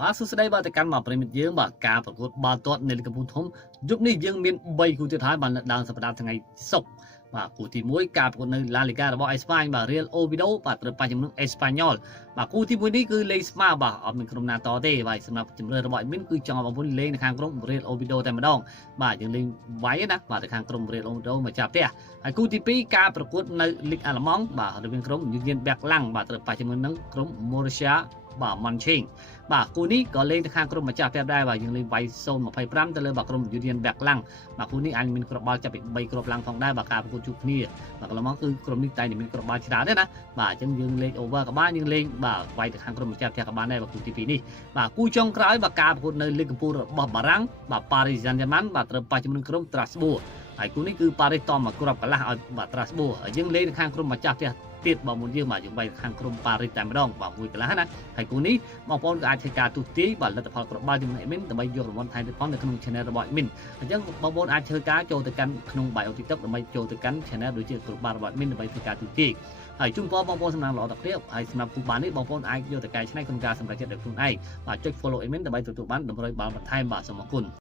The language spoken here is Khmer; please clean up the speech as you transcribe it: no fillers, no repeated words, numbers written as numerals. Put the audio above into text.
បាទសួស្តីបាទទៅកាន់មកប្រិមិត្តយើងបាទការប្រកួតបាល់ទាត់នៅលីកកំពូលធំយប់នេះយើងមាន3គូទៀតហើយបានលើកឡើងសប្តាហ៍ថ្ងៃសុក្របាទគូទី1ការប្រកួតនៅ La Liga របស់អេស្ប៉ាញបាទ Real Oviedo បាទត្រូវប៉ះជាមួយនឹង Espanyol បាទគូទី1នេះគឺលេងស្មើបាទអត់មានក្រុមណាតទេបាទសម្រាប់ជំរឿនរបស់អេមីនគឺចង់ឲ្យបងប្អូនលេងនៅខាងក្រុម Real Oviedo តែម្ដងបាទយើងលេងវាយណាបាទទៅខាងក្រុម Real Oviedo មកចាប់ផ្ទះហើយគូទី2ការប្រកួតនៅលីកអាល្លឺម៉ង់បាទរវាងក្រុម Union Berlin បាទត្រូវប៉ះជាមួយនឹងក្រុម Borussia បាទមន់ឆេងបាទគូនេះក៏លេងទៅខាងក្រុមម្ចាស់ផ្ទះដែរបាទយើងលេងវាយ0-25ទៅលើបាទក្រុម Union Berlin បាទគូនេះអាចមានគ្រាប់បាល់ចាប់ពី3គ្រាប់ឡើងផងដែរបាទការប្រកួតជួបគ្នាបាទកន្លងមកគឺក្រុមនេះតែមានគ្រាប់បាល់ច្រើនទេណាបាទអញ្ចឹងយើងលេង over ក៏បានយើងលេងបាទវាយទៅខាងក្រុមម្ចាស់ផ្ទះក៏បានដែរបាទគូទី2នេះបាទគូចុងក្រោយបាទការប្រកួតនៅលីកកំពូលរបស់បារាំងបាទ Paris Saint-Germain បាទត្រូវប៉ះជាមួយនឹងក្រុម Strasbourg ហើយគូនេះគឺ Paris តមកគ្រាប់កន្លះឲ្យបាទ Strasbourg ហើយយើងលេងនៅខាងក្រុមម្ចាស់ផ្ទះទៀតបងប្អូនយើងបាទយើងវាយខាងក្រុមប៉ារីសតែម្ដងបាទមួយកន្លះណាហើយគូនេះបងប្អូនក៏អាចធ្វើការទូទាយបាទលទ្ធផលក្របបាល់ជាមួយអេមីនដើម្បីយករង្វាន់ថែមទៀតផងនៅក្នុង channel របស់អេមីនអញ្ចឹងបងប្អូនអាចធ្វើការចូលទៅកាន់ក្នុង bio TikTok ដើម្បីចូលទៅកាន់ channel ដូចជាក្របបាល់របស់អេមីនដើម្បីធ្វើការទូទាយហើយជូនពរបងប្អូនសំណាងល្អដល់គ្នាហើយសម្រាប់គូបាននេះបងប្អូនអាចយកទៅកែច្នៃក្នុងការសម្រេចចិត្តដោយខ្លួនឯងបាទចុច follow អេមីនដើម្បីទទួលបានតម្រុយបាល់បន្ថែមបាទសូមអរគុណ